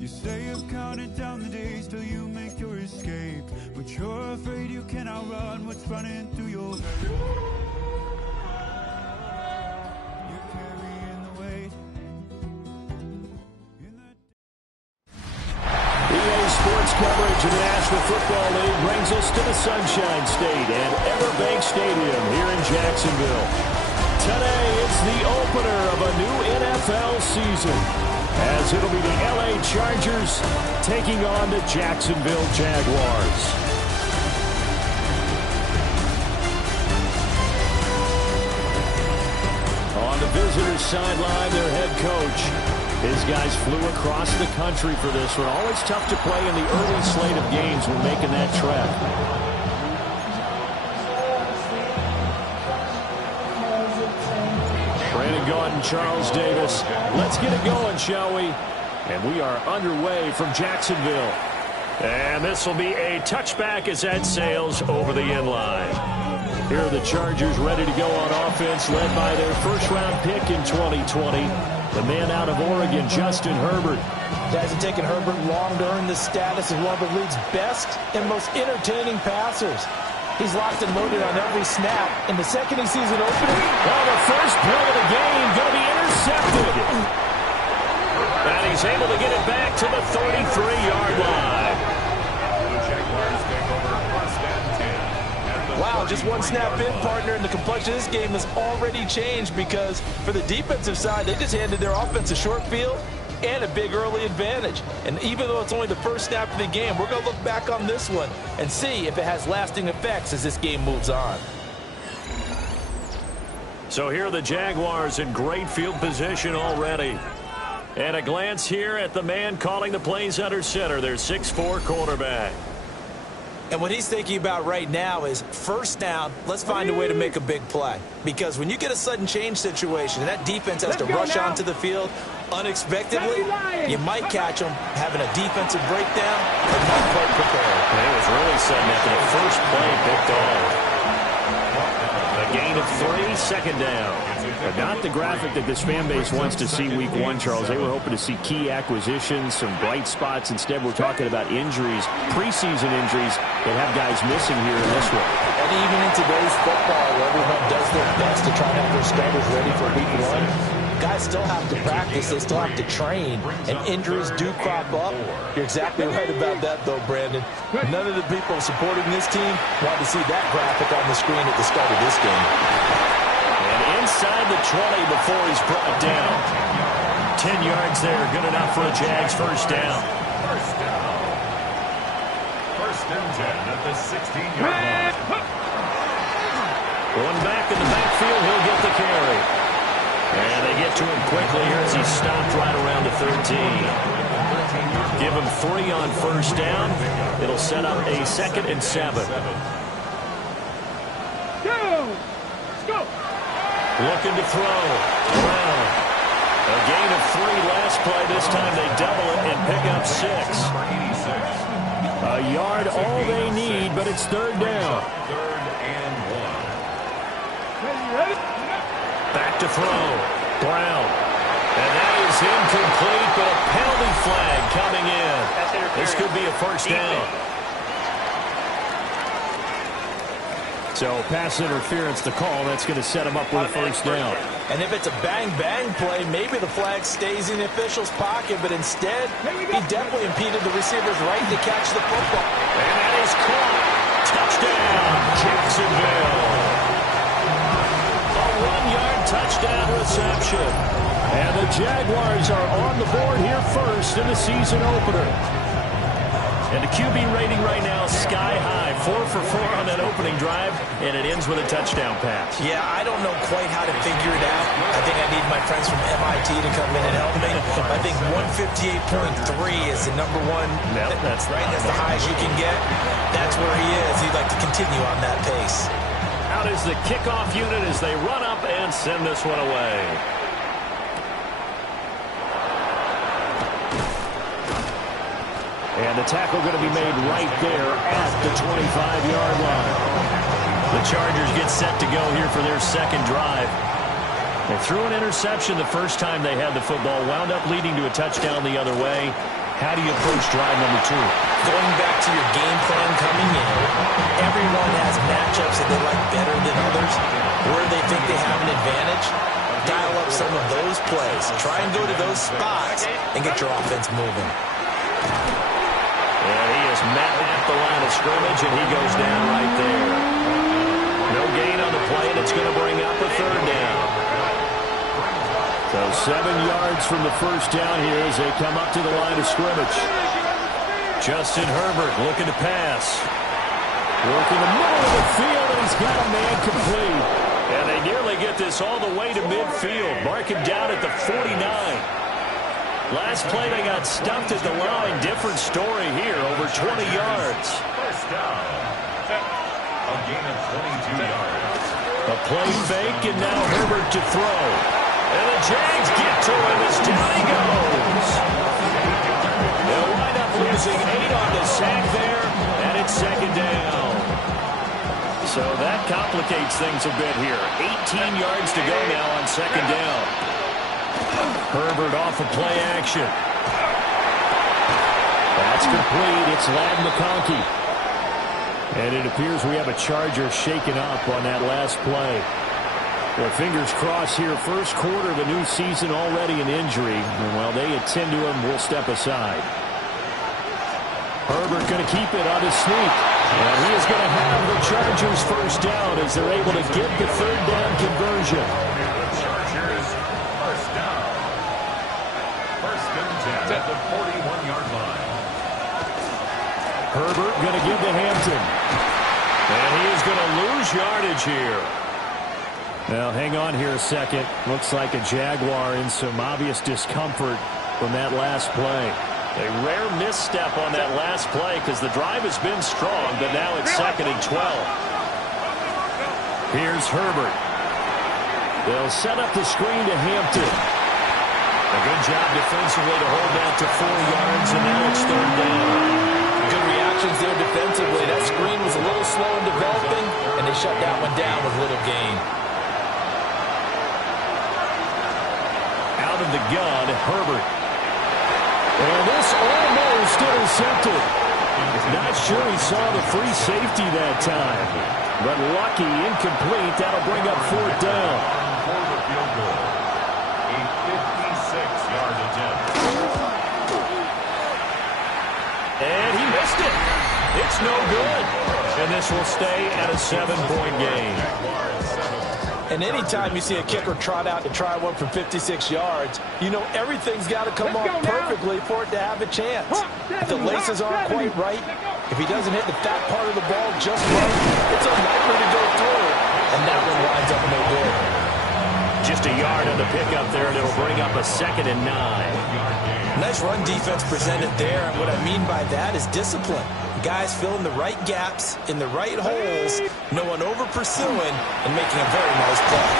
You say you've counted down the days till you make your escape, but you're afraid you cannot run what's running through your veins. You're carrying the weight. EA Sports coverage of the National Football League brings us to the Sunshine State and Everbank Stadium here in Jacksonville. Today, it's the opener of a new NFL season, as it'll be the LA Chargers taking on the Jacksonville Jaguars. On the visitors' sideline, their head coach. His guys flew across the country for this one. Always tough to play in the early slate of games when making that trek. Brandon Gaudin, Charles Davis. Let's get it going, shall we? And we are underway from Jacksonville. And this will be a touchback as that sails over the end line. Here are the Chargers ready to go on offense, led by their first-round pick in 2020. The man out of Oregon, Justin Herbert. Guys have taken Herbert long to earn this status as one of the league's best and most entertaining passers. He's locked and loaded on every snap. And the second he sees an opening, well, the first play of the game going to be intercepted. And he's able to get it back to the 33-yard line. Wow, just one snap in, partner, and the complexion of this game has already changed because for the defensive side, they just handed their offense a short field and a big early advantage. And even though it's only the first snap of the game, we're going to look back on this one and see if it has lasting effects as this game moves on. So here are the Jaguars in great field position already. And a glance here at the man calling the plays under center, their 6'4" quarterback. And what he's thinking about right now is first down, let's find a way to make a big play. Because when you get a sudden change situation and that defense has to rush onto the field unexpectedly, you might catch them having a defensive breakdown and not quite prepared. And it was really sudden after the first play picked off. A gain of 3, second down. But not the graphic that this fan base wants to see week one, Charles. They were hoping to see key acquisitions, some bright spots. Instead, we're talking about injuries, preseason injuries that have guys missing here in this one. And even in today's football, where everyone does their best to try to have their starters ready for week one, guys still have to practice, they still have to train, and injuries do crop up. You're exactly right about that, though, Brandon. None of the people supporting this team want to see that graphic on the screen at the start of this game. And inside the 20 before he's brought down. 10 yards there, good enough for a Jags first down. First and 10 at the 16-yard line. One back in the backfield, he'll get the carry. And they get to him quickly here as he stopped right around the 13. Give him 3 on first down. It'll set up a 2nd and 7. Go! Looking to throw. Brown. A gain of 3 last play. This time they double it and pick up 6. A yard all they need, but it's 3rd down. 3rd and 1. Back to throw. Brown. And that is incomplete, but a penalty flag coming in. This could be a first down. So pass interference to call. That's going to set him up with a first down. And if it's a bang-bang play, maybe the flag stays in the official's pocket, but instead, he definitely impeded the receiver's right to catch the football. And that is caught. Touchdown, Jacksonville. A 1-yard touchdown reception. And the Jaguars are on the board here first in the season opener. And the QB rating right now is sky high. 4 for 4 on that opening drive, and it ends with a touchdown pass. Yeah, I don't know quite how to figure it out. I think I need my friends from MIT to come in and help me. I think 158.3 is the number one. Yep, that's right. That's the highest you can get. That's where he is. He'd like to continue on that pace. Out is the kickoff unit as they run up and send this one away. And the tackle going to be made right there at the 25-yard line. The Chargers get set to go here for their second drive. They threw an interception the first time they had the football, wound up leading to a touchdown the other way. How do you approach drive number 2? Going back to your game plan coming in, everyone has matchups that they like better than others. Where they think they have an advantage, dial up some of those plays. Try and go to those spots and get your offense moving. And he is met at the line of scrimmage, and he goes down right there. No gain on the play, and it's going to bring up a third down. So 7 yards from the first down here as they come up to the line of scrimmage. Justin Herbert looking to pass. Working the middle of the field, and he's got a man complete. And they nearly get this all the way to midfield. Mark him down at the 49. Last play, they got stuffed at the line. Different story here, over 20 yards. First down. A gain of 22 yards. A play fake, and now Herbert to throw. And the Jags get to him as down he goes. They'll wind up losing 8 on the sack there, and it's second down. So that complicates things a bit here. 18 yards to go now on second down. Herbert off of play action. That's complete. It's Ladd McConkey. And it appears we have a Charger shaken up on that last play. Well, fingers crossed here. First quarter of a new season, already an injury. And while they attend to him, we'll step aside. Herbert going to keep it on his sneak. And he is going to have the Chargers first down as they're able to get the third down conversion. Chargers first down. First and 10 at the 41-yard line. Herbert going to give to Hampton. And he is going to lose yardage here. Now, hang on here a second. Looks like a Jaguar in some obvious discomfort from that last play. A rare misstep on that last play because the drive has been strong, but now it's second and 12. Here's Herbert. They'll set up the screen to Hampton. A good job defensively to hold that to 4 yards, and now it's third down. Good reactions there defensively. That screen was a little slow in developing, and they shut that one down with little gain. Out of the gun, Herbert. And this almost intercepted. Not sure he saw the free safety that time. But lucky, incomplete. That'll bring up fourth down. For the field goal. A 56-yard attempt. And he missed it. It's no good. And this will stay at a 7-point game. And anytime you see a kicker trot out to try one from 56 yards, you know everything's got to come off perfectly for it to have a chance. If the laces aren't quite right, if he doesn't hit the fat part of the ball just right, it's unlikely to go through. And that one winds up no good. Just a yard on the pickup there, and it'll bring up a 2nd and 9. Nice run defense presented there, and what I mean by that is discipline. Guys filling the right gaps in the right holes, no one over-pursuing, and making a very nice play.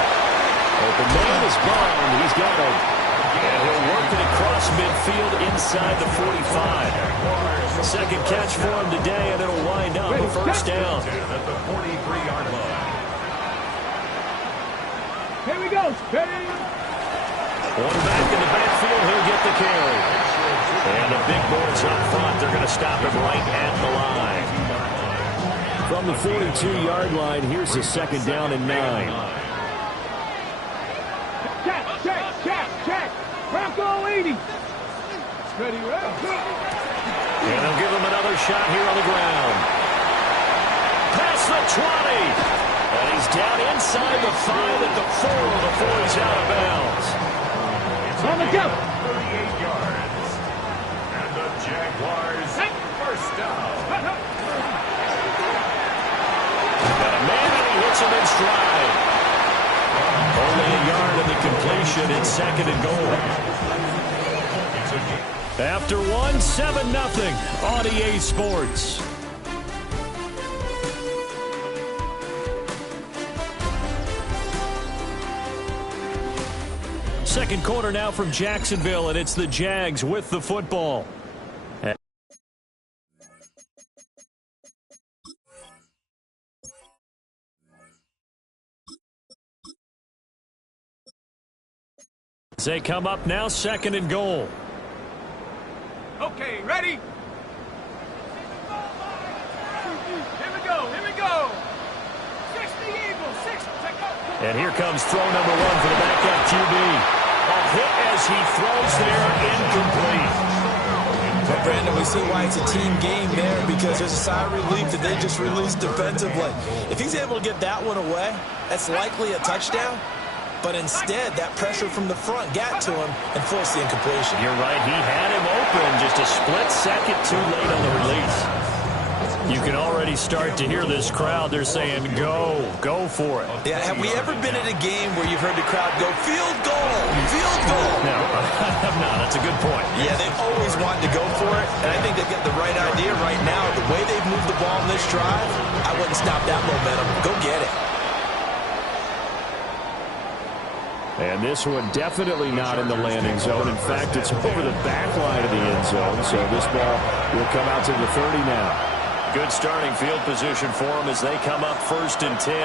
Open man is bound. He's got it. And he'll work it across midfield inside the 45. Second catch for him today, and it'll wind up a first down. At the 43-yard line. Here we go. Ready? One back in the backfield, he'll get the carry. And the big boys up front, they're going to stop him right at the line. From the 42-yard line, here's the second down and 9. Check. Bronco 80. Ready, right? And they'll give him another shot here on the ground. Past the 20. And he's down inside the 5 at the 4 before he's out of bounds. On the go. 38 yards. And the Jaguars first down. Got a man, and he hits him in stride. Only a yard of the completion. It's second and goal. After 1, 7-0 on EA Sports. Second quarter now from Jacksonville, and it's the Jags with the football. As they come up now, second and goal. Okay, ready? Here we go, here we go. 60 Eagles, 60, take off. And here comes throw number 1 for the backup QB. A hit as he throws there, incomplete. But Brandon, we see why it's a team game there, because there's a sigh of relief that they just released defensively. If he's able to get that one away, that's likely a touchdown. But instead, that pressure from the front got to him and forced the incompletion. You're right. He had him open just a split second too late on the release. You can already start to hear this crowd. They're saying, go for it. Yeah, have we ever been at a game where you've heard the crowd go, field goal, field goal? No, I have not. That's a good point. Yeah, they always wanted to go for it, and I think they've got the right idea right now. The way they've moved the ball in this drive, I wouldn't stop that momentum. Go get it. And this one definitely not in the landing zone. In fact, it's over the back line of the end zone, so this ball will come out to the 30 now. Good starting field position for them as they come up 1st and 10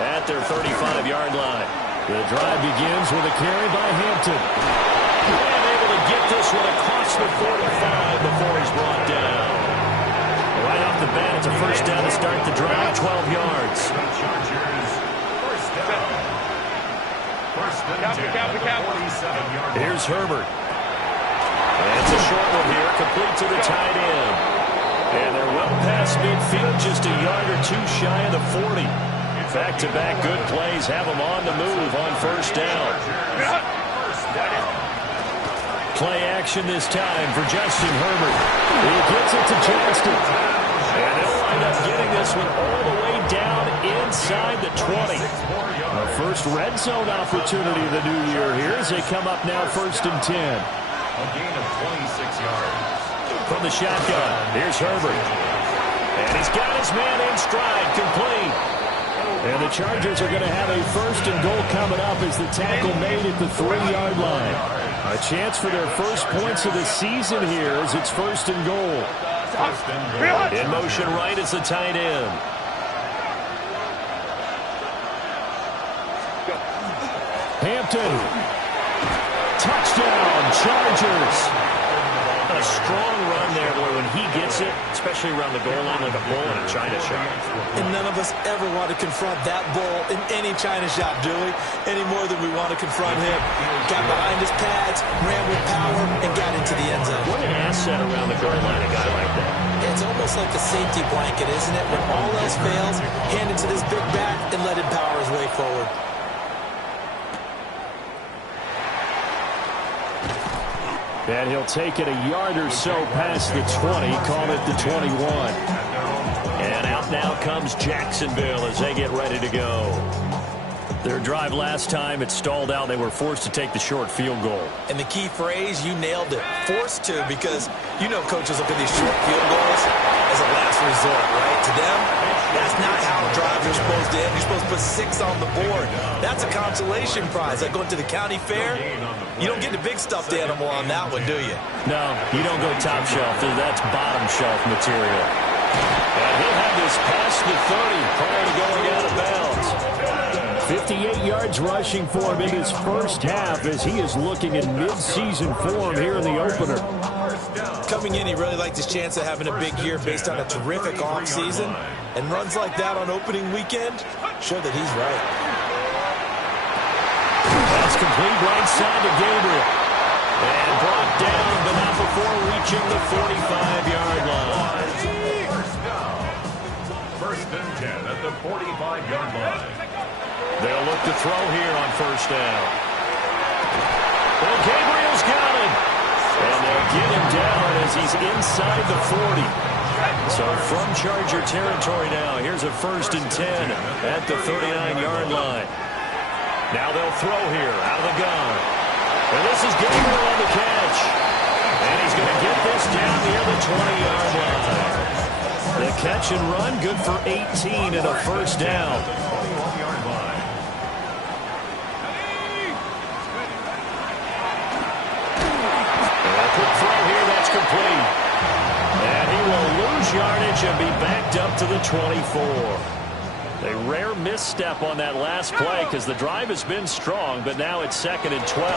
at their 35-yard line. The drive begins with a carry by Hampton. And able to get this one across the 45 before he's brought down. Right off the bat, it's a first down to start the drive, 12 yards. Here's Herbert. And it's a short one here, complete to the tight end. And they're well past midfield, just a yard or two shy of the 40. Back-to-back good plays have them on the move on first down. Play action this time for Justin Herbert. He gets it to Johnston. And they'll wind up getting this one all the way down inside the 20. A first red zone opportunity of the new year here as they come up now 1st and 10. A gain of 26 yards. From the shotgun, here's Herbert. And he's got his man in stride, complete. And the Chargers are going to have a 1st and goal coming up as the tackle made at the 3-yard line. A chance for their first points of the season here as it's 1st and goal. In motion right is the tight end. Hampton. Touchdown, Chargers. A strong run there, boy, when he gets it, especially around the goal line like a bull in a China shop. And none of us ever want to confront that bull in any China shop, do we? Any more than we want to confront him. Got behind his pads, ran with power, and got into the end zone. What an asset around the goal line, a guy like that. It's almost like the safety blanket, isn't it? When all else fails, hand it to this big back and let him power his way forward. And he'll take it a yard or so past the 20, call it the 21. And out now comes Jacksonville as they get ready to go. Their drive last time, it stalled out. They were forced to take the short field goal. And the key phrase, you nailed it. Forced to, because you know coaches look at these short field goals as a last resort, right? To them, that's not how drives are supposed to end. You're supposed to put 6 on the board. That's a consolation prize. Like going to the county fair, you don't get the big stuffed animal on that one, do you? No, you don't go top shelf. That's bottom shelf material. And he'll have this past the 30 prior to going out of bounds. 58 yards rushing for him in his first half as he is looking in mid-season form here in the opener. Coming in, he really liked his chance of having a big year based on a terrific offseason. And runs like that on opening weekend show that he's right. That's complete right side to Gabriel. And brought down, but not before reaching the 45-yard line. First and 10 at the 45-yard line. They'll look to throw here on first down. Well, Gabriel's got him. And they'll get him down as he's inside the 40. So from Charger territory now, here's a 1st and 10 at the 39-yard line. Now they'll throw here out of the gun. And this is Gabriel on the catch. And he's going to get this down near the 20-yard line. The catch and run, good for 18 and a first down. Complete. And he will lose yardage and be backed up to the 24. A rare misstep on that last play because the drive has been strong, but now it's 2nd and 12.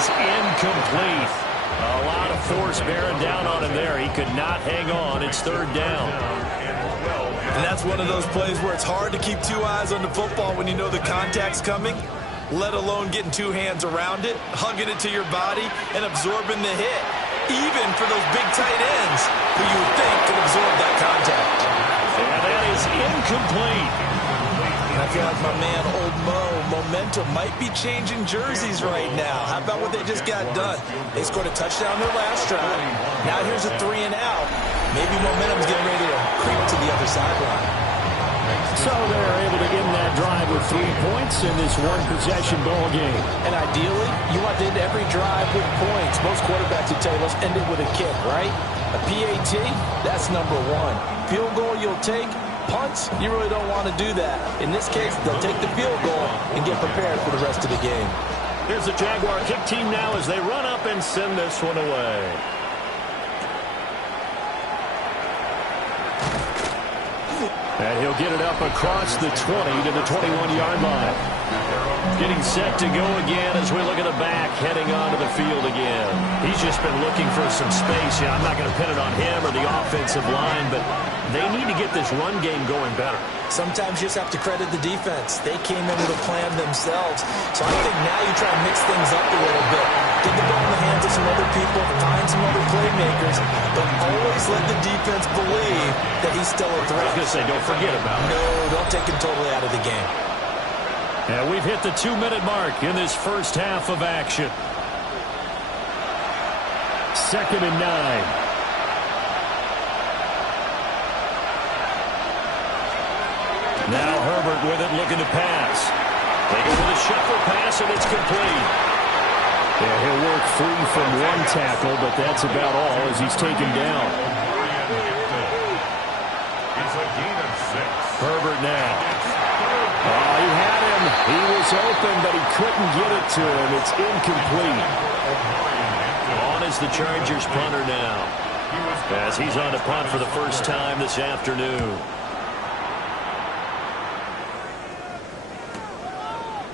is incomplete. A lot of force bearing down on him there. He could not hang on. It's third down. And that's one of those plays where it's hard to keep two eyes on the football when you know the contact's coming, let alone getting two hands around it, hugging it to your body, and absorbing the hit, even for those big tight ends who you would think can absorb that contact. And that is incomplete. I feel like my man, Old Mo, momentum might be changing jerseys right now. How about what they just got done? They scored a touchdown their last drive. Now here's a 3 and out. Maybe momentum's getting ready to creep to the other sideline. So they're able to end that drive with 3 points in this one-possession ball game. And ideally, you want to end every drive with points. Most quarterbacks would tell you, let's end it with a kick, right? A PAT, that's number one. Field goal you'll take. Punts, you really don't want to do that. In this case, they'll take the field goal and get prepared for the rest of the game. Here's the Jaguar kick team now as they run up and send this one away. And he'll get it up across the 20 to the 21-yard line. Getting set to go again as we look at the back, heading onto the field again. He's just been looking for some space. Yeah, I'm not going to pin it on him or the offensive line, but they need to get this run game going better. Sometimes you just have to credit the defense. They came in with a plan themselves. So I think now you try and mix things up a little bit. Get the ball in the hands of some other people, find some other playmakers, but always let the defense believe that he's still a threat. I was going to say, don't forget about it. No, don't take him totally out of the game. And we've hit the 2-minute mark in this first half of action. 2nd and 9. Now Herbert with it, looking to pass. They go with a shuffle pass, and it's complete. Yeah, he'll work free from one tackle, but that's about all as he's taken down. It's a gain of 6. Herbert now. Oh, he had him. He was open, but he couldn't get it to him. It's incomplete. On is the Chargers punter now, as he's on to punt for the first time this afternoon.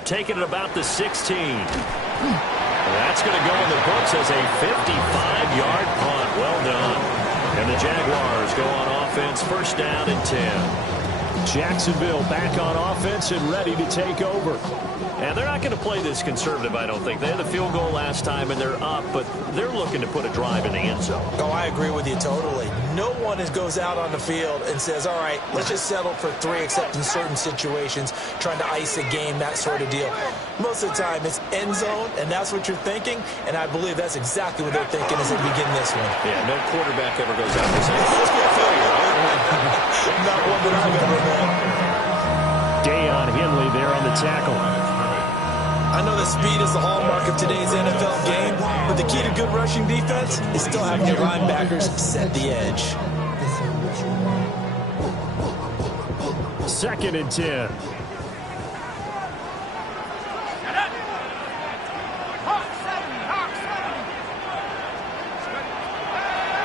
Taking it about the 16. That's going to go in the books as a 55-yard punt. Well done. And the Jaguars go on offense, first down and 10. Jacksonville back on offense and ready to take over. And they're not going to play this conservative, I don't think. They had the field goal last time, and they're up, but they're looking to put a drive in the end zone. Oh, I agree with you totally. No one goes out on the field and says, all right, let's just settle for 3, except in certain situations, trying to ice a game, that sort of deal. Most of the time, it's end zone, and that's what you're thinking, and I believe that's exactly what they're thinking as they begin this one. Yeah, no quarterback ever goes out and says, let's get a failure. Not one that I've ever met. Deion Henley there on the tackle. I know that speed is the hallmark of today's NFL game, but the key to good rushing defense is still having your linebackers set the edge. 2nd and 10.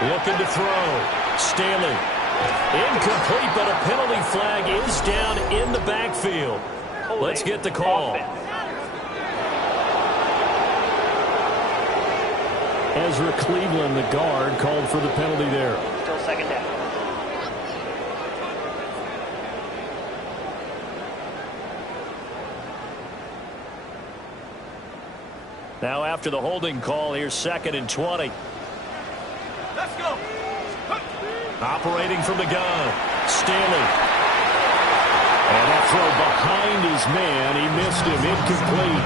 Looking to throw. Stanley. Incomplete, but a penalty flag is down in the backfield. Let's get the call. Ezra Cleveland, the guard, called for the penalty there. Still 2nd down. Now after the holding call, here's 2nd and 20. Let's go. Operating from the gun, Stanley. And that throw behind his man. He missed him, incomplete.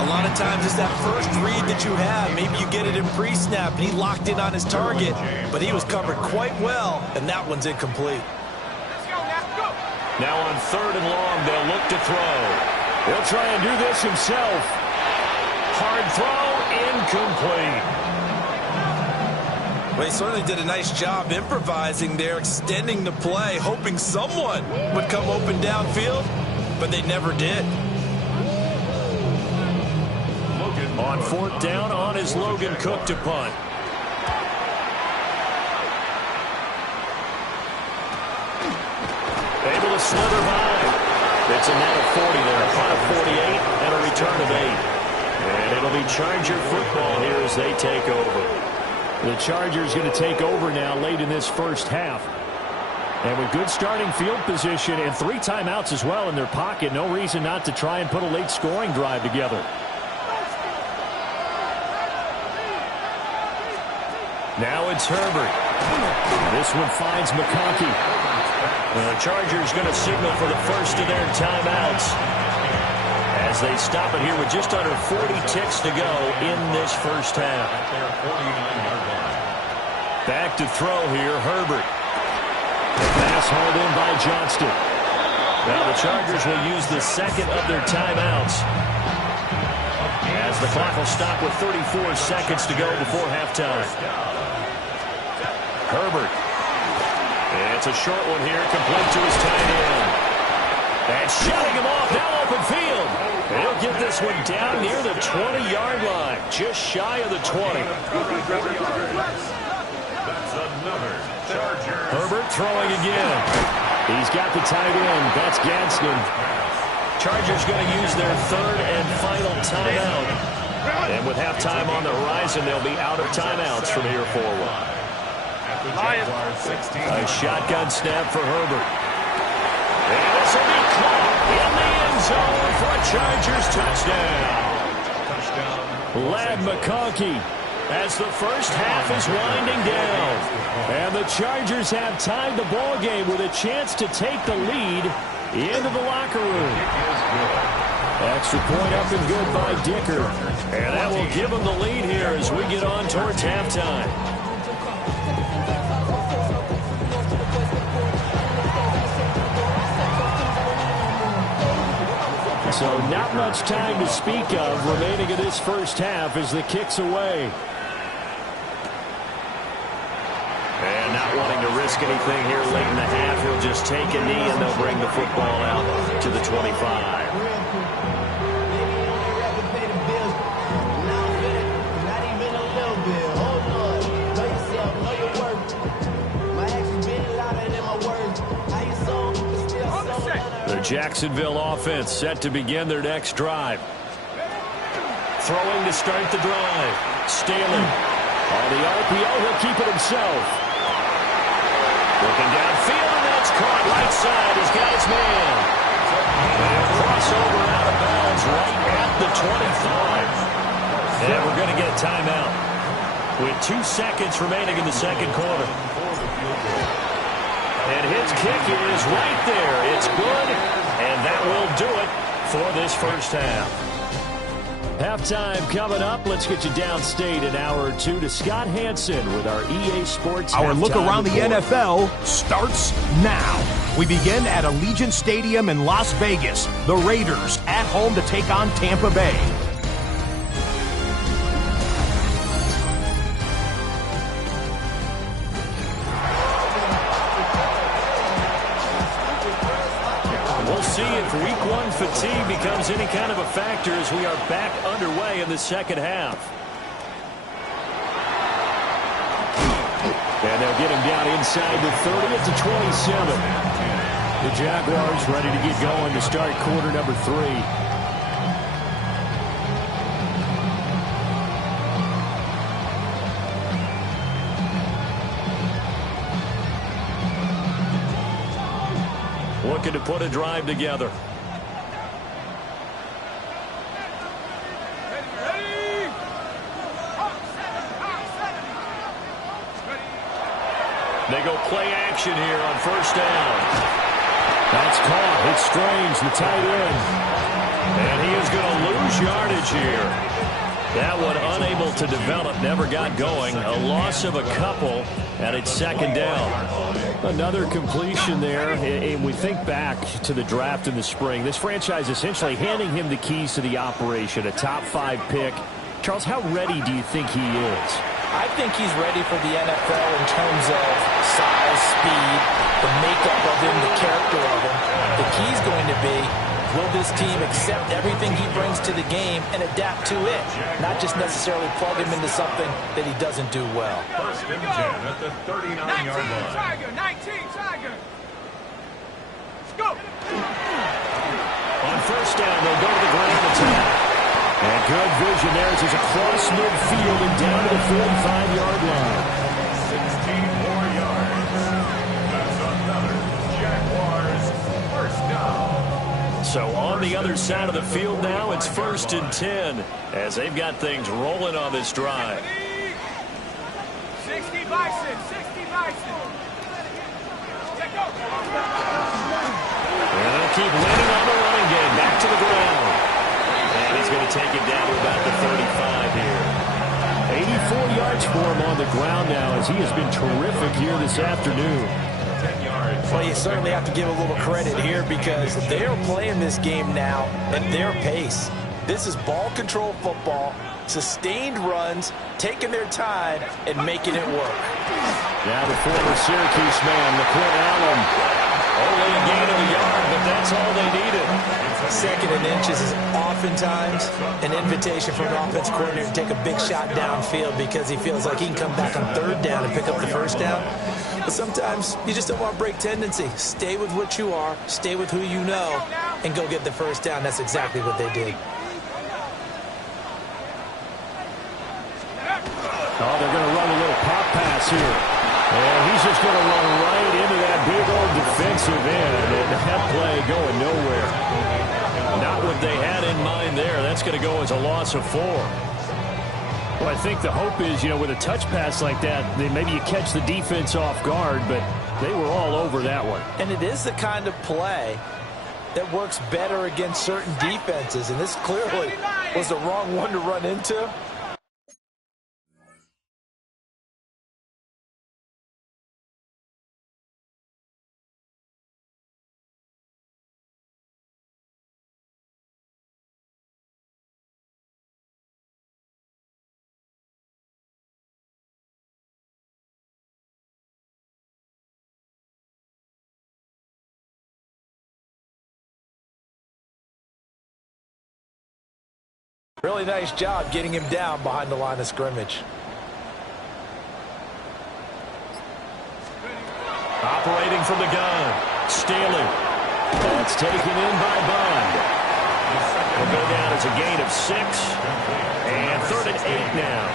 A lot of times it's that first read that you have. Maybe you get it in pre-snap, and he locked in on his target, but he was covered quite well, and that one's incomplete. Let's go, let's go. Now on 3rd and long, they'll look to throw. He'll try and do this himself. Hard throw, incomplete. Well, he certainly did a nice job improvising there, extending the play, hoping someone would come open downfield, but they never did. On 4th down, on is Logan Cook to punt. Able to slither by. It's a net of 40 there, a punt of 48, and a return of 8. And It'll be Charger football here as they take over. The Chargers going to take over now late in this first half. And with good starting field position and 3 timeouts as well in their pocket, no reason not to try and put a late scoring drive together. Now it's Herbert. This one finds McConkey. The Chargers going to signal for the first of their timeouts as they stop it here with just under 40 ticks to go in this first half. Back to throw here, Herbert. The pass hauled in by Johnston. Now the Chargers will use the second of their timeouts as the clock will stop with 34 seconds to go before halftime. Herbert. It's a short one here, complete to his tight end. And shutting him off, now open field. He'll get this one down near the 20-yard line, just shy of the 20. That's another Charger. Herbert throwing again. He's got the tight end. That's Gadsden. Chargers going to use their third and final timeout. And with halftime on the horizon, they'll be out of timeouts from here forward. A shotgun snap for Herbert. And this will be caught in the end zone for a Chargers touchdown. Lad McConkey as the first half is winding down. And the Chargers have tied the ball game with a chance to take the lead into the locker room. Extra point up and good by Dicker. And that will give them the lead here as we get on towards halftime. So not much time to speak of remaining in this first half as the kick's away. And not wanting to risk anything here late in the half, he'll just take a knee and they'll bring the football out to the 25. Jacksonville offense set to begin their next drive. Throwing to start the drive. Staley on the RPO. He'll keep it himself. Looking downfield, and that's caught right side. He's got his man. And crossover out of bounds right at the 25. And we're going to get a timeout with 2 seconds remaining in the second quarter. And his kick is right there. It's good, and that will do it for this first half. Halftime coming up. Let's get you downstate an hour or two to Scott Hansen with our EA Sports Our look around the report. NFL starts now. We begin at Allegiant Stadium in Las Vegas. The Raiders at home to take on Tampa Bay. See if week 1 fatigue becomes any kind of a factor as we are back underway in the second half. And they'll get him down inside the 30 at the 27. The Jaguars ready to get going to start quarter number 3. Looking to put a drive together. They go play action here on first down. That's caught. It's Strange, the tight end. And he is going to lose yardage here. That one unable to develop, never got going. A loss of a couple, and it's second down. Another completion there, and we think back to the draft in the spring. This franchise essentially handing him the keys to the operation, a top 5 pick. Charles, how ready do you think he is? I think he's ready for the NFL in terms of size, speed, the makeup of him, the character of him. The key's going to be, will this team accept everything he brings to the game and adapt to it? Not just necessarily plug him into something that he doesn't do well. First and 10 at the 39-yard line. Tiger, 19, Tiger. Let's go. On first down, they'll go to the ground attack. And good vision there as he's across midfield and down to the 45-yard line. 16 more yards. That's another Jaguars first down. So on the other side of the field now, it's 1st and 10 as they've got things rolling on this drive. 60 Bison, 60 Bison. Let go. And they'll keep winning on the running game. Back to the ground. And he's going to take it down to about the 35 here. 84 yards for him on the ground now as he has been terrific here this afternoon. 10 yards. Well, you certainly have to give a little credit here because they're playing this game now at their pace. This is ball control football, sustained runs, taking their time, and making it work. Now the former Syracuse man, LaQuint Allen. Only a gain of a yard, but that's all they needed. 2nd and inches is oftentimes an invitation for an offense coordinator to take a big shot downfield because he feels like he can come back on 3rd down and pick up the 1st down. But sometimes you just don't want to break tendency. Stay with what you are, stay with who you know, and go get the 1st down. That's exactly what they did. Oh, they're going to run a little pop pass here. And he's just going to run right into that big old defensive end. And that play going nowhere. Not what they had in mind there. That's going to go as a loss of 4. Well, I think the hope is, with a touch pass like that, then maybe you catch the defense off guard, but they were all over that one. And it is the kind of play that works better against certain defenses. And this clearly was the wrong one to run into. Really nice job getting him down behind the line of scrimmage. Operating from the gun. Staley. That's taken in by Bond. Will go down as a gain of 6. And 3rd and 8 now.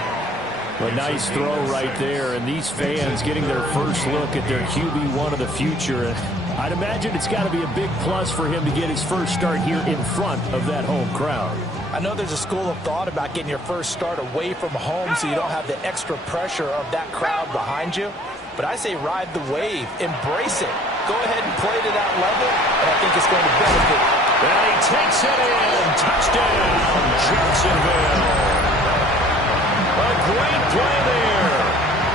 A nice throw right there. And these fans getting their first look at their QB1 of the future. I'd imagine it's got to be a big plus for him to get his first start here in front of that home crowd. I know there's a school of thought about getting your first start away from home so you don't have the extra pressure of that crowd behind you. But I say ride the wave. Embrace it. Go ahead and play to that level, and I think it's going to benefit. And he takes it in. Touchdown, Jacksonville. A great play there.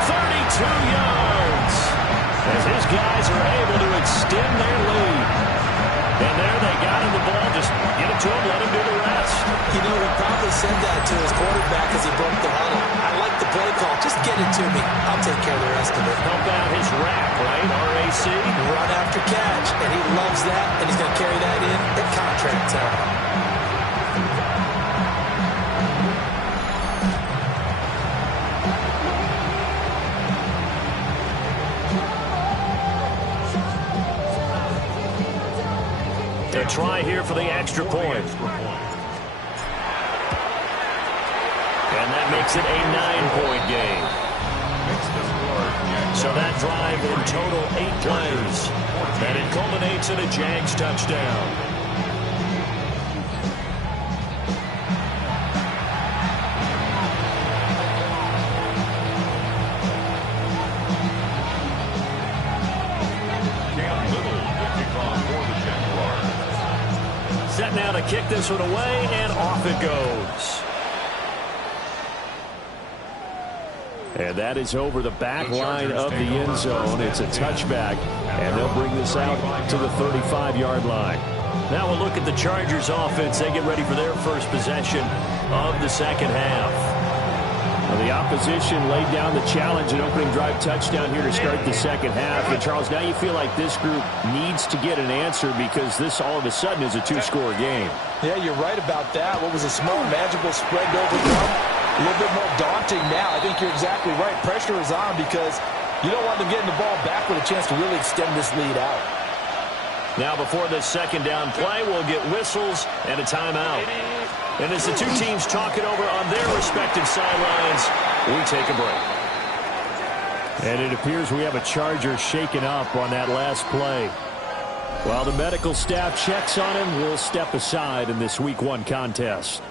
32 yards. As his guys are able to extend their lead. And there they got him the ball. Just give it to him, let him do the rest. He probably said that to his quarterback as he broke the huddle. I like the play call. Just get it to me. I'll take care of the rest of it. Help out his rack, right? RAC. Run after catch. And he loves that. And he's going to carry that in at contract time. A try here for the extra point. And that makes it a 9-point game. So that drive in total 8 plays. And it culminates in a Jags touchdown. Set now to kick this one away, and off it goes. And that is over the back line of the end zone. It's a touchback, and they'll bring this out to the 35-yard line. Now we'll look at the Chargers offense. They get ready for their first possession of the second half. Well, the opposition laid down the challenge, an opening drive touchdown here to start the second half. And Charles, now you feel like this group needs to get an answer because this all of a sudden is a 2-score game. Yeah, you're right about that. What was a small, manageable spread to overcome? A little bit more daunting now. I think you're exactly right. Pressure is on because you don't want them getting the ball back with a chance to really extend this lead out. Now before this second down play, we'll get whistles and a timeout. And as the two teams talk it over on their respective sidelines, we take a break. And it appears we have a Charger shaken up on that last play. While the medical staff checks on him, we'll step aside in this Week 1 contest.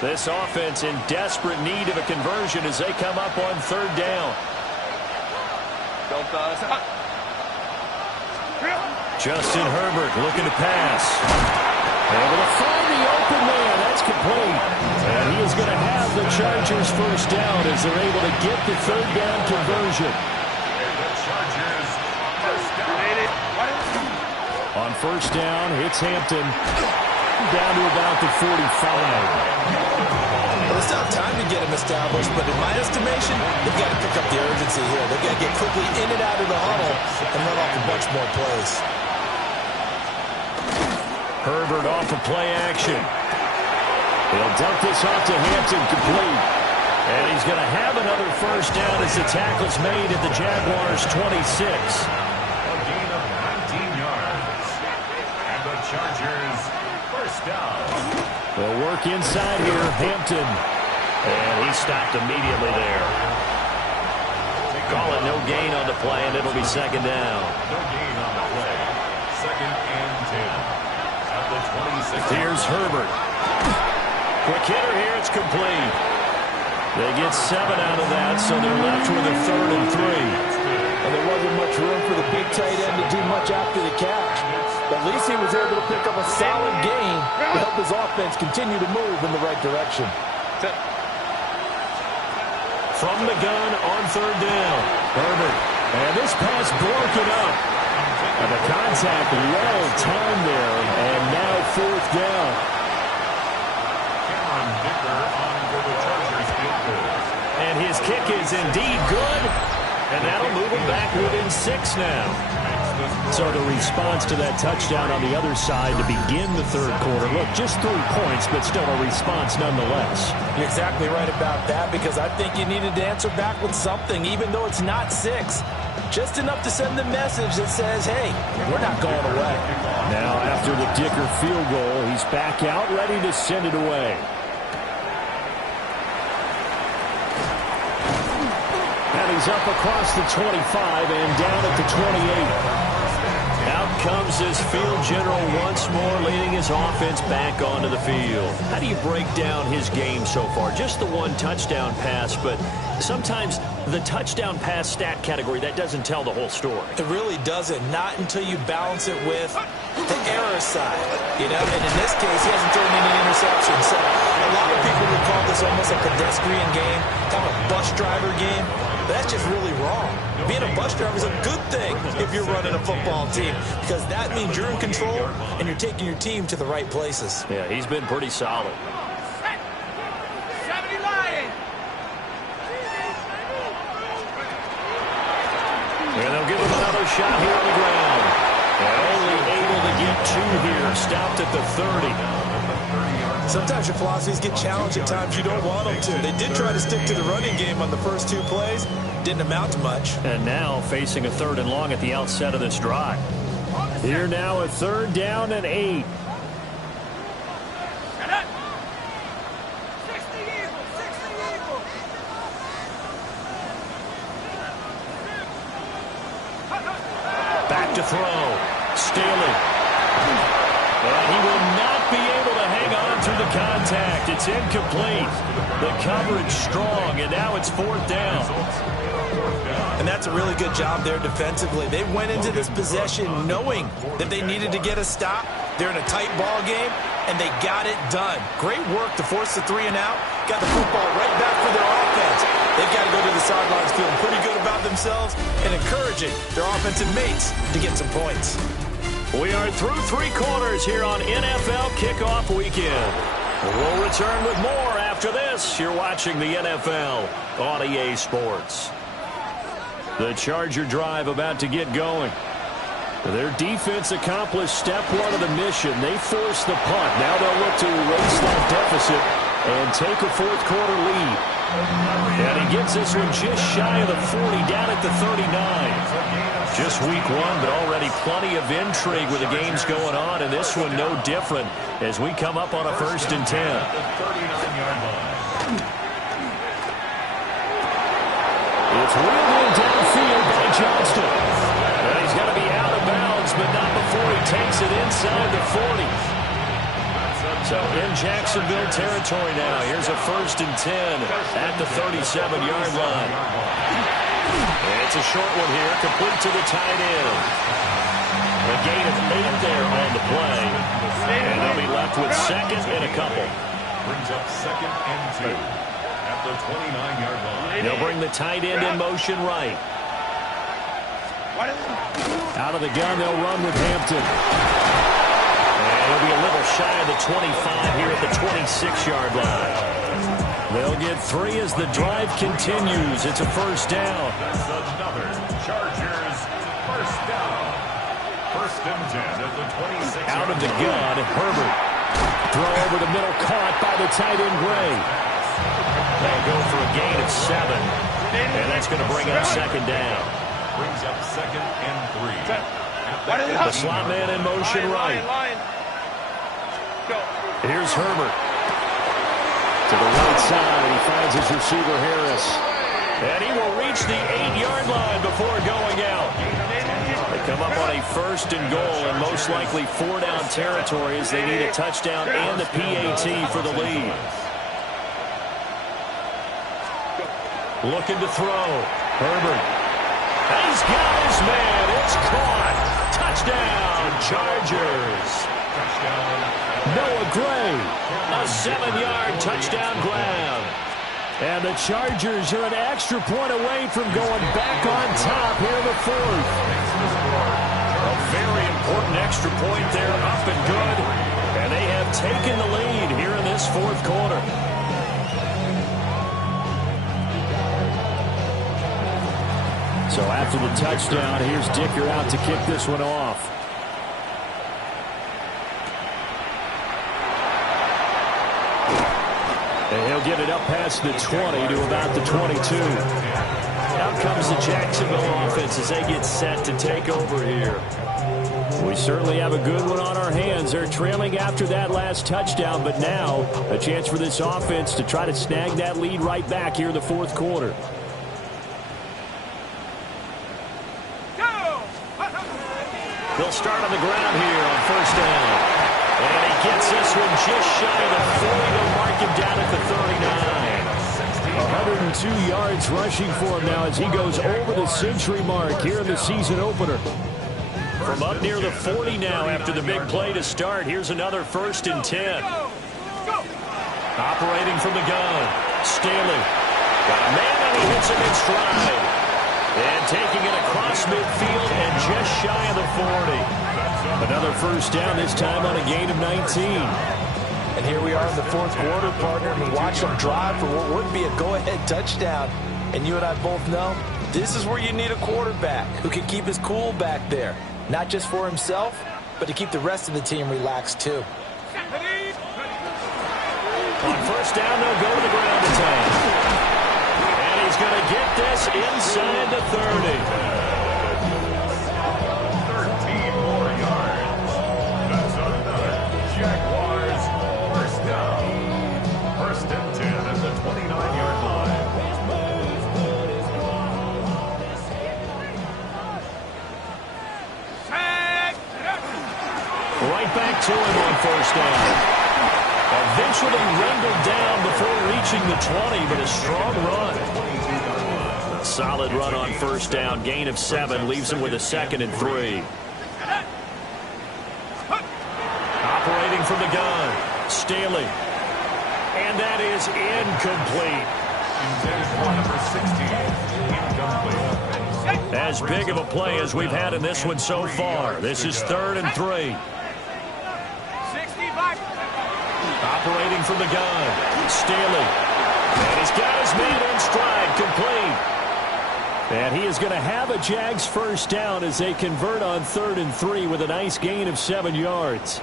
This offense in desperate need of a conversion as they come up on 3rd down. Justin Herbert looking to pass. Able to find the open man. That's complete. And he is going to have the Chargers first down as they're able to get the 3rd down conversion. On 1st down, it's Hampton. Down to about the 45. Well, it's not time to get him established, but in my estimation, they've got to pick up the urgency here. They've got to get quickly in and out of the huddle and run off a bunch more plays. Herbert off of play action. He'll dump this off to Hampton, complete. And he's going to have another first down as the tackle's made at the Jaguars' 26. A gain of 19 yards. And the Chargers first down. They'll work inside here, Hampton. And he stopped immediately there. Call it no gain on the play, and it'll be 2nd down. No gain on the play. 2nd and 10. At the 26. Here's Herbert. Quick hitter here, it's complete. They get 7 out of that, so they're left with a 3rd and 3. And there wasn't much room for the big tight end to do much after the catch. But at least he was able to pick up a solid gain to help his offense continue to move in the right direction. From the gun on 3rd down, Herbert. And this pass broken up. And the contact well timed there, and now 4th down. Cameron Dicker on for the Chargers field goal. And his kick is indeed good, and that'll move him back within 6 now. So the response to that touchdown on the other side to begin the 3rd quarter. Look, just 3 points, but still a response nonetheless. You're exactly right about that, because I think you needed to answer back with something, even though it's not 6. Just enough to send the message that says, hey, we're not going away. Now, after the Dicker field goal, he's back out, ready to send it away. And he's up across the 25 and down at the 28. Out comes this field general once more, leading his offense back onto the field. How do you break down his game so far? Just the 1 touchdown pass, but sometimes the touchdown pass stat category, that doesn't tell the whole story. It really doesn't, not until you balance it with the error side. You know, and in this case, he hasn't thrown any interceptions. So a lot of people would call this almost a pedestrian game, kind of a bus driver game. But that's just really wrong. Being a bus driver is a good thing if you're running a football team, because that means you're in control and you're taking your team to the right places. Yeah, he's been pretty solid. 70 Lions. And they'll give him another shot here on the ground. And only able to get 2 here, stopped at the 30. Sometimes your philosophies get challenged at times you don't want them to. They did try to stick to the running game on the first 2 plays. Didn't amount to much. And now facing a 3rd and long at the outset of this drive. Here now a 3rd down and 8. 60 Eagles, 60 Eagles. Back to throw. Staley. And he will not be able to hang on through the contact. It's incomplete. The coverage strong, and now it's 4th down. And that's a really good job there defensively. They went into this possession knowing that they needed to get a stop. They're in a tight ball game, and they got it done. Great work to force the 3 and out. Got the football right back for their offense. They've got to go to the sidelines feeling pretty good about themselves and encouraging their offensive mates to get some points. We are through 3 quarters here on NFL Kickoff Weekend. We'll return with more after this. You're watching the NFL on EA Sports. The Charger drive about to get going. Their defense accomplished step 1 of the mission. They forced the punt. Now they'll look to erase that deficit and take a 4th quarter lead. And he gets this one just shy of the 40, down at the 39. Just week one, but already plenty of intrigue with the games going on, and this one no different as we come up on a 1st and 10. It's wheeled in downfield by Johnston. And he's got to be out of bounds, but not before he takes it inside the 40. So in Jacksonville territory now. Here's a 1st and 10 at the 37-yard line. And it's a short one here, complete to the tight end. A gain of 8 there on the play. And they'll be left with 2nd and a couple. Brings up 2nd and 2 at the 29-yard line. They'll bring the tight end in motion right. Out of the gun, they'll run with Hampton. And he'll be a little shy of the 25 here at the 26-yard line. They'll get 3 as the drive continues. It's a 1st down. That's another Chargers 1st down. 1st and 10 at the 26. Out of the gun, Herbert. Throw over the middle, caught by the tight end, Gray. They'll go for a gain of 7. And that's going to bring up 2nd down. Brings up 2nd and 3. The slot man in motion right. Here's Herbert. To the right side, he finds his receiver, Harris. And he will reach the 8-yard line before going out. They come up on a 1st and goal and most likely 4-down territory as they need a touchdown and the PAT for the lead. Looking to throw. Herbert. He's got his man. It's caught. Touchdown, Chargers. Noah Gray, a 7-yard touchdown grab. And the Chargers are an extra point away from going back on top here in the 4th. A very important extra point there, up and good. And they have taken the lead here in this 4th quarter. So after the touchdown, here's Dicker out to kick this one off. And he'll get it up past the 20 to about the 22. Out comes the Jacksonville offense as they get set to take over here. We certainly have a good one on our hands. They're trailing after that last touchdown, but now a chance for this offense to try to snag that lead right back here in the 4th quarter. They'll start on the ground here on 1st down. And he gets this one just shy of the 40. They'll mark him down at the 39. 102 yards rushing for him now as he goes over the century mark here in the season opener. From up near the 40 now after the big play to start. Here's another 1st and 10. Operating from the gun. Staley. Got a man and he hits him in stride. And taking it across midfield and just shy of the 40. Another 1st down, this time on a gain of 19. And here we are in the 4th quarter, partner. We watch them drive for what would be a go-ahead touchdown. And you and I both know this is where you need a quarterback who can keep his cool back there. Not just for himself, but to keep the rest of the team relaxed too. On 1st down, they'll go to the ground attack. And he's going to get this inside the 30. 13 more yards. That's another Jaguars 1st down. 1st and 10 at the 29-yard line. Right back to him on 1st down. Eventually wrangled down before reaching the 20, but a strong run. Solid run on 1st down. Gain of 7 leaves him with a 2nd and 3. Operating from the gun. Staley. And that is incomplete. Intended for number 16. Incomplete. As big of a play as we've had in this one so far. This is 3rd and 3. Operating from the gun. Staley. And he's got his man in stride, complete. And he is going to have a Jags 1st down as they convert on 3rd and 3 with a nice gain of 7 yards.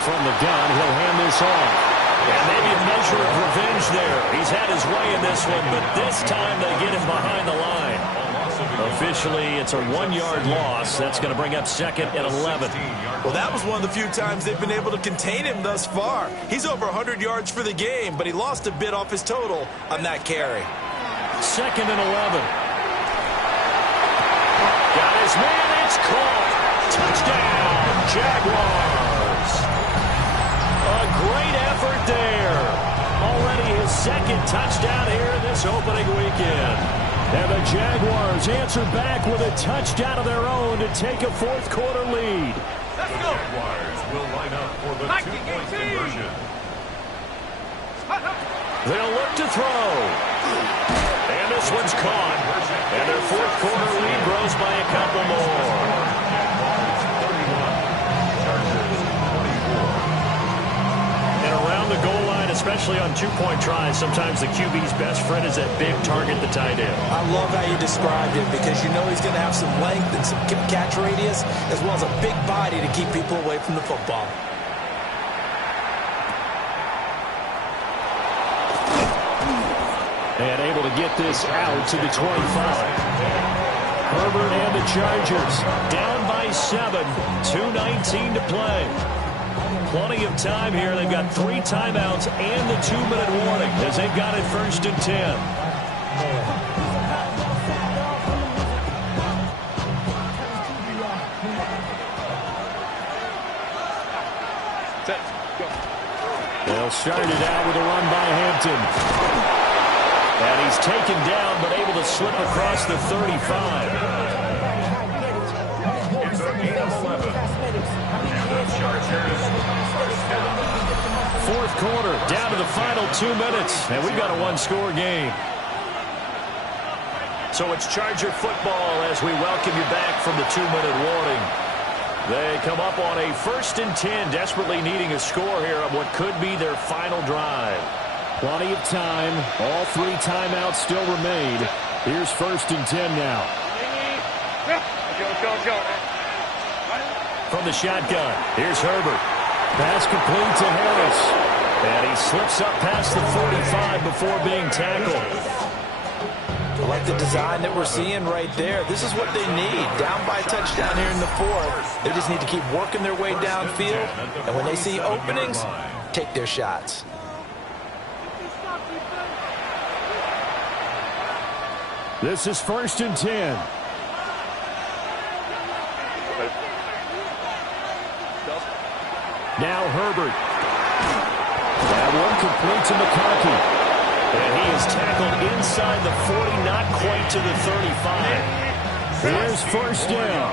From the gun, he'll hand this off. And maybe a measure of revenge there. He's had his way in this one, but this time they get him behind the line. Officially, it's a 1-yard loss. That's going to bring up 2nd and 11. Well, that was one of the few times they've been able to contain him thus far. He's over 100 yards for the game, but he lost a bit off his total on that carry. 2nd and 11. Got his man. It's caught. Touchdown, Jaguars. A great effort there. Already his 2nd touchdown here this opening weekend. And the Jaguars answer back with a touchdown of their own to take a 4th quarter lead. The Jaguars will line up for the 2-point conversion. They'll look to throw. And this one's caught. And their 4th quarter lead grows by a couple more. And around the goal line, especially on 2-point tries, sometimes the QB's best friend is that big target, the tight end. I love how you described it because you know he's going to have some length and some catch radius as well as a big body to keep people away from the football. And able to get this out to the 25. Herbert and the Chargers down by 7. 2:19 to play. Plenty of time here. They've got 3 timeouts and the 2-minute warning as they've got it 1st and 10. They'll start it out with a run by Hampton. And he's taken down, but able to slip across the 35. It's a gain of 11. And the Chargers first down. 4th quarter, down to the final 2 minutes, and we've got a 1-score game. So it's Charger football as we welcome you back from the 2-minute warning. They come up on a 1st and 10, desperately needing a score here on what could be their final drive. Plenty of time. All 3 timeouts still remain. Here's 1st and 10 now. From the shotgun, here's Herbert. Pass complete to Harris. And he slips up past the 45 before being tackled. I like the design that we're seeing right there. This is what they need. Down by a touchdown here in the 4th. They just need to keep working their way downfield. And when they see openings, take their shots. This is 1st and 10. Now Herbert. That one complete to McConkey. And he is tackled inside the 40, not quite to the 35. Here's 1st down.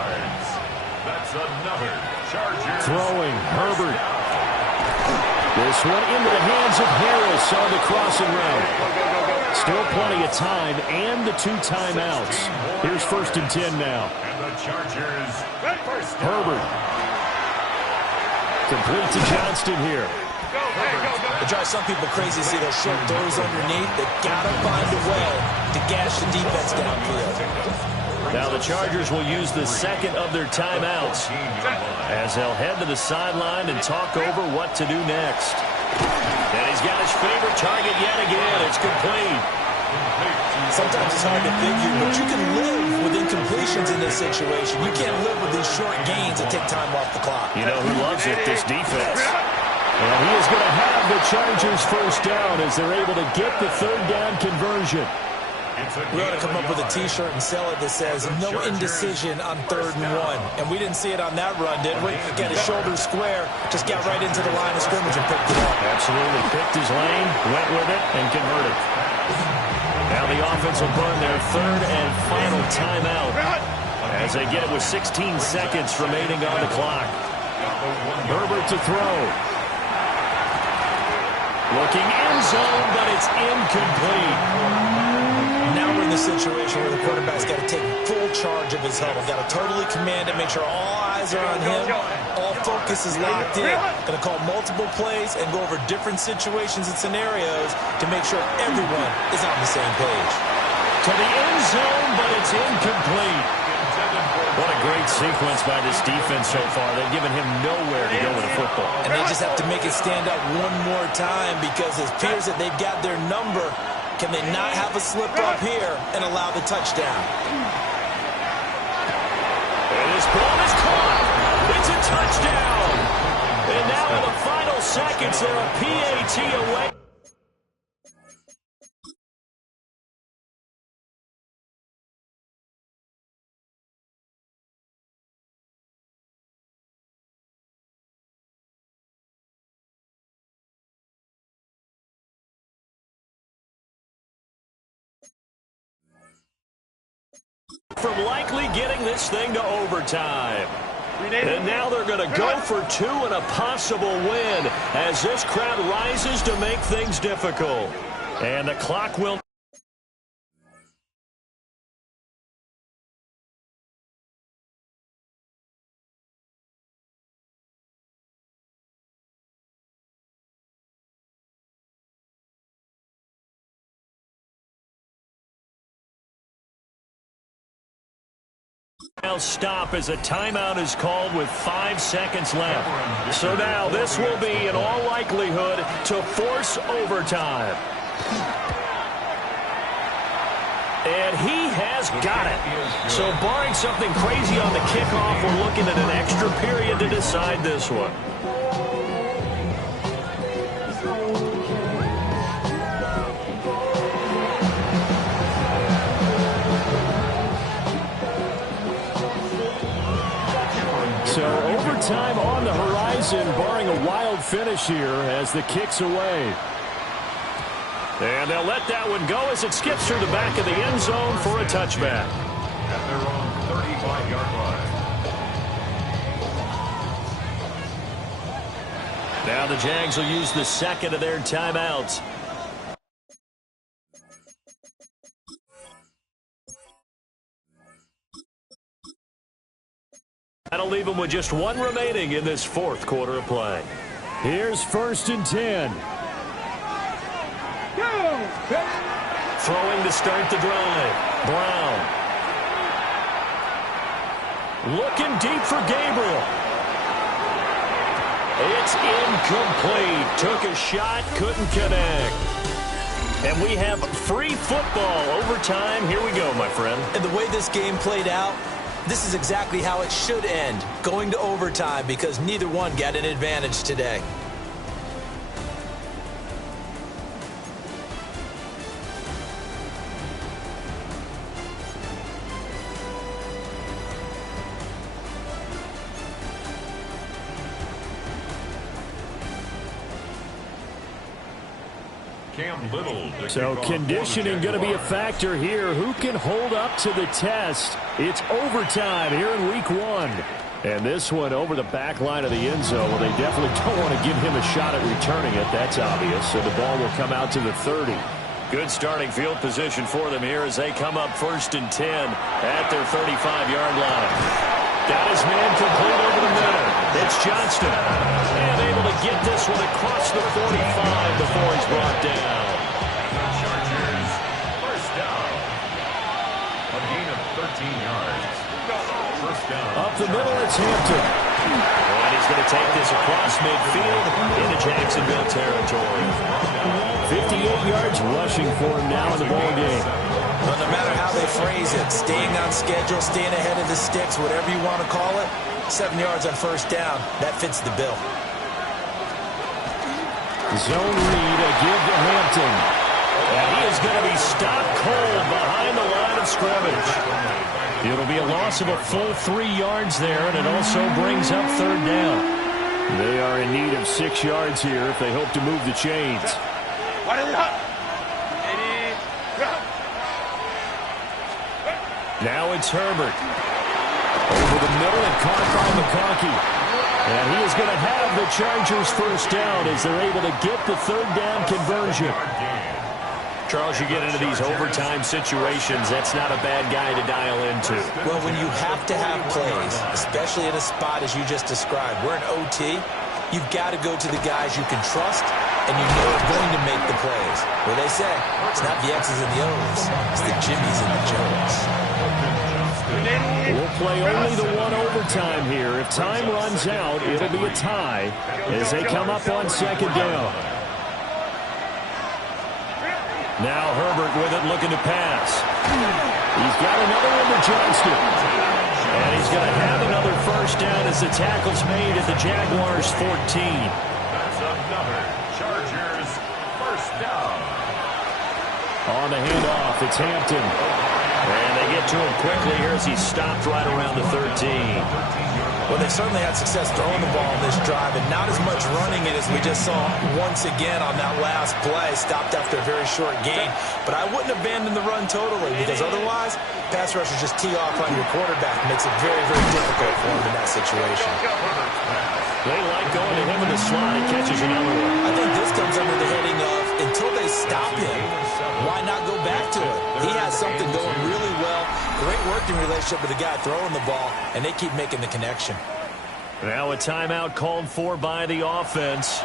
That's another Charger. Throwing, Herbert. This one into the hands of Harris on the crossing route. Still plenty of time and the 2 timeouts. Here's 1st and 10 now. And the Chargers first down. Herbert. Complete to Johnston here. It drives some people crazy to see those short throws underneath. They gotta find a way to gash the defense downfield. Now the Chargers will use the 2nd of their timeouts as they'll head to the sideline and talk over what to do next. And he's got his favorite target yet again. It's complete. Sometimes it's hard to figure, but you can live with incompletions in this situation. You can't live with these short gains that take time off the clock. You know who loves it? This defense. And he is going to have the Chargers 1st down as they're able to get the 3rd down conversion. We ought to come up with a T-shirt and sell it that says, no indecision on 3rd and 1. And we didn't see it on that run, did we? Got his shoulders square, just got right into the line of scrimmage and picked it up. Absolutely. Picked his lane, went with it, and converted. Now the offense will burn their 3rd and final timeout as they get it with 16 seconds remaining on the clock. Herbert to throw. Looking end zone, but it's incomplete. Now we're in the situation where the quarterback's got to take full charge of his huddle. Got to totally command it, make sure all eyes are on him. All focus is locked in. Going to call multiple plays and go over different situations and scenarios to make sure everyone is on the same page. To the end zone, but it's incomplete. What a great sequence by this defense so far. They've given him nowhere to go with the football. And they just have to make it stand up one more time because it appears that they've got their number. Can they not have a slip up here and allow the touchdown? And this ball is caught. It's a touchdown. And now in the final seconds, they're a PAT away. From likely getting this thing to overtime. And now they're going to go for two and a possible win as this crowd rises to make things difficult. And the clock will... Now stop as a timeout is called with 5 seconds left. So now this will be, in all likelihood, to force overtime. And he has got it. So barring something crazy on the kickoff, we're looking at an extra period to decide this one. So overtime on the horizon, barring a wild finish here as the kick's away. And they'll let that one go as it skips through the back of the end zone for a touchback. At their own 35-yard line. Now the Jags will use the second of their timeouts. That'll leave them with just one remaining in this fourth quarter of play. Here's 1st and 10. Throwing to start the drive. Brown. Looking deep for Gabriel. It's incomplete. Took a shot, couldn't connect. And we have free football overtime. Here we go, my friend. And the way this game played out, this is exactly how it should end, going to overtime, because neither one got an advantage today. So conditioning going to be a factor here. Who can hold up to the test? It's overtime here in week 1. And this one over the back line of the end zone. Well, they definitely don't want to give him a shot at returning it. That's obvious. So the ball will come out to the 30. Good starting field position for them here as they come up 1st and 10 at their 35-yard line. Got his man complete over the middle. It's Johnston. And able to get this one across the 45 before he's brought down. Chargers, first down. A gain of 13 yards. First down. Up the middle, it's Hampton. And he's going to take this across midfield into Jacksonville territory. 58 yards rushing for him now in the ball game. Well, no matter how they phrase it, staying on schedule, staying ahead of the sticks, whatever you want to call it, 7 yards on first down, that fits the bill. Zone read, a give to Hampton. And he is going to be stopped cold behind the line of scrimmage. It'll be a loss of a full 3 yards there, and it also brings up 3rd down. They are in need of 6 yards here if they hope to move the chains. Now it's Herbert. Over the middle and caught by McConkey. And he is going to have the Chargers first down as they're able to get the 3rd down conversion. Charles, you get into these overtime situations, that's not a bad guy to dial into. Well, when you have to have plays, especially in a spot as you just described, we're in OT, you've got to go to the guys you can trust and you know are going to make the plays. Where they say, it's not the X's and the O's, it's the Jimmys and the Jones. We'll play only the one overtime here. If time runs out, it'll be a tie as they come up on second down. Now Herbert with it, looking to pass. He's got another one to Johnston. And he's going to have another first down as the tackle's made at the Jaguars' 14. That's another Chargers first down. On the handoff, it's Hampton. And they get to him quickly here as he's stopped right around the 13. Well, they certainly had success throwing the ball on this drive, and not as much running it as we just saw once again on that last play. Stopped after a very short gain. But I wouldn't abandon the run totally, because otherwise, pass rushers just tee off on your quarterback. Makes it very, very difficult for him in that situation. They like going to him in the slot. He catches another one. I think this comes under the heading of, until they stop him, why not go back to it? He has something going really well. Great working relationship with the guy throwing the ball, and they keep making the connection. Now a timeout called for by the offense.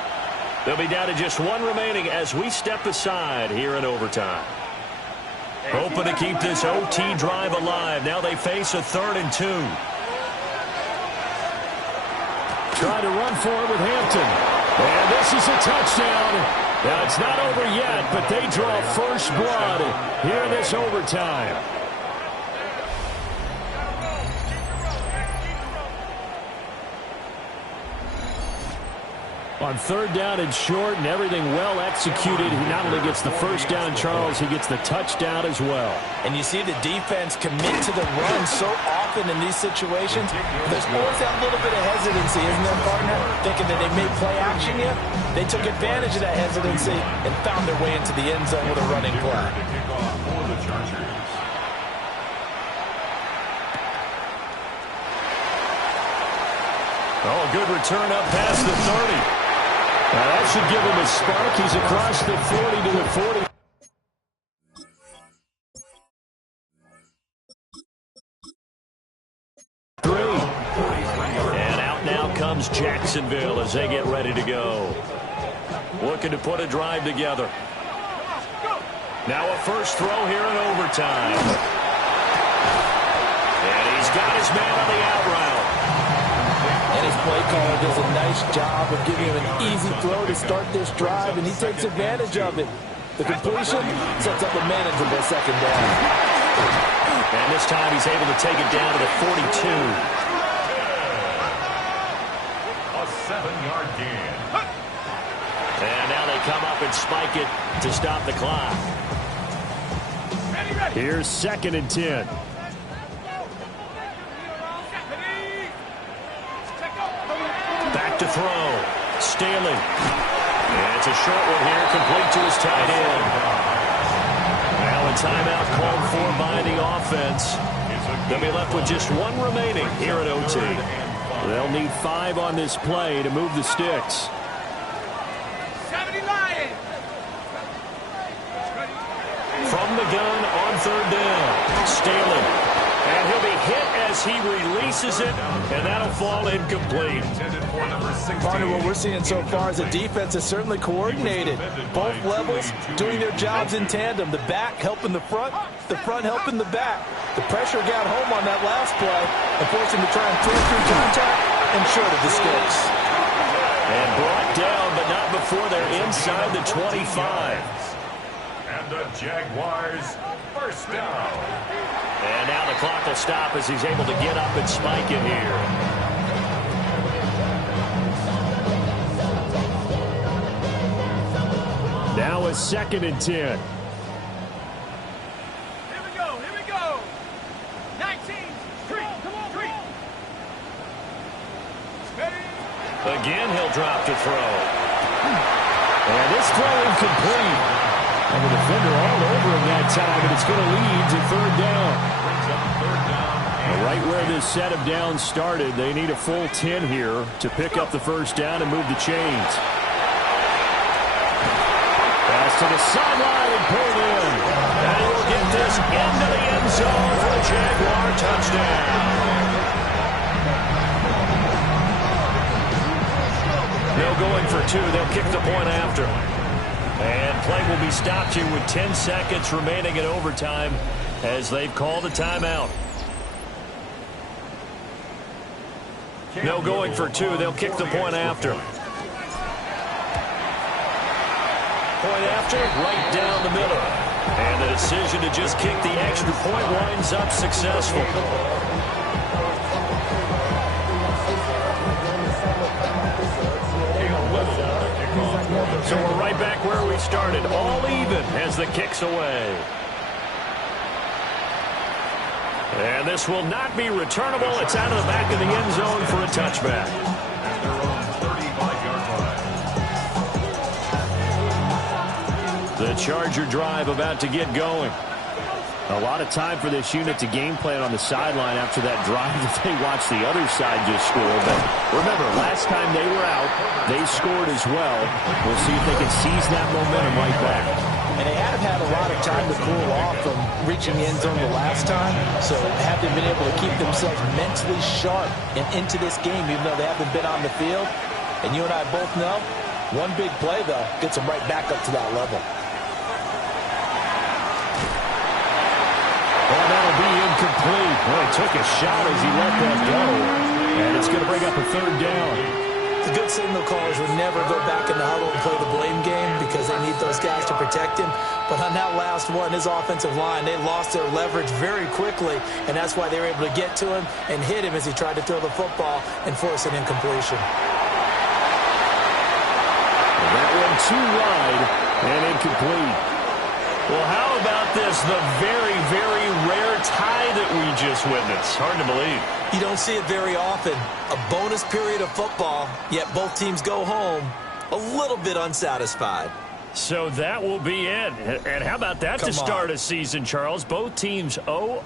They'll be down to just one remaining as we step aside here in overtime. Hoping to keep this OT drive alive. Now they face a 3rd and 2. Trying to run for it with Hampton. And this is a touchdown. Now, it's not over yet, but they draw first blood here in this overtime. On 3rd down and short and everything well executed, he not only gets the first down, Charles, he gets the touchdown as well. And you see the defense commit to the run so often in these situations. There's always that little bit of hesitancy, isn't there, partner? Thinking that they may play action yet. They took advantage of that hesitancy and found their way into the end zone with a running play. Oh, good return up past the 30. Now that should give him a spark. He's across the 40 to the 40. And out now comes Jacksonville as they get ready to go. Looking to put a drive together. Now a first throw here in overtime. And he's got his man on the out route. And his play caller does a nice job of giving him an easy throw to start this drive, and he takes advantage of it. The completion sets up a manageable second down. And this time he's able to take it down to the 42. A 7-yard gain. And now they come up and spike it to stop the clock. Here's 2nd and 10. Back to throw. Staley. And it's a short one here, complete to his tight end. Now a timeout called for by the offense. They'll be left with just one remaining here at OT. They'll need 5 on this play to move the sticks. 70 Lions. From the gun on 3rd down. Staley. And he'll be hit as he releases it, and that'll fall incomplete. Partner, what we're seeing so far is the defense is certainly coordinated. Both levels doing their jobs in tandem. The back helping the front helping the back. The pressure got home on that last play and forced him to try and throw through contact and short of the sticks. And brought down, but not before they're inside the 25. And the Jaguars first down. And now the clock will stop as he's able to get up and spike it here. Now a 2nd and 10. Here we go, here we go. 19, 3, come on, 3. Steady. Again, he'll drop to throw. And this throw incomplete. And the defender all over him that time, and it's going to lead to 3rd down. Right where this set of downs started, they need a full 10 here to pick up the first down and move the chains. Pass to the sideline and pulled in. And he'll get this into the end zone for a Jaguar touchdown. They'll go in for 2. They'll kick the point after. And play will be stopped here with 10 seconds remaining in overtime as they've called a timeout. No going for two. They'll kick the point after. Point after, right down the middle. And the decision to just kick the extra point winds up successful. So we're right back where we started. All even as the kick's away. And this will not be returnable. It's out of the back of the end zone for a touchback. At their own 35-yard line. The Charger drive about to get going. A lot of time for this unit to game plan on the sideline after that drive that they watched the other side just score. But remember, last time they were out, they scored as well. We'll see if they can seize that momentum right back. And they have had a lot of time to cool off from reaching the end zone the last time. So have they been able to keep themselves mentally sharp and into this game, even though they haven't been on the field? And you and I both know, one big play, though, gets them right back up to that level. Well, that'll be incomplete. Well, he took a shot as he let that go. And it's going to bring up a third down. The good signal callers would never go back in the huddle and play the blame game because they need those guys to protect him. But on that last one, his offensive line, they lost their leverage very quickly, and that's why they were able to get to him and hit him as he tried to throw the football and force an incompletion. That one too wide and incomplete. Well, how about this? The very, very rare tie that we just witnessed. Hard to believe. You don't see it very often. A bonus period of football, yet both teams go home a little bit unsatisfied. So that will be it. And how about that to start a season, Charles? Both teams 0-0.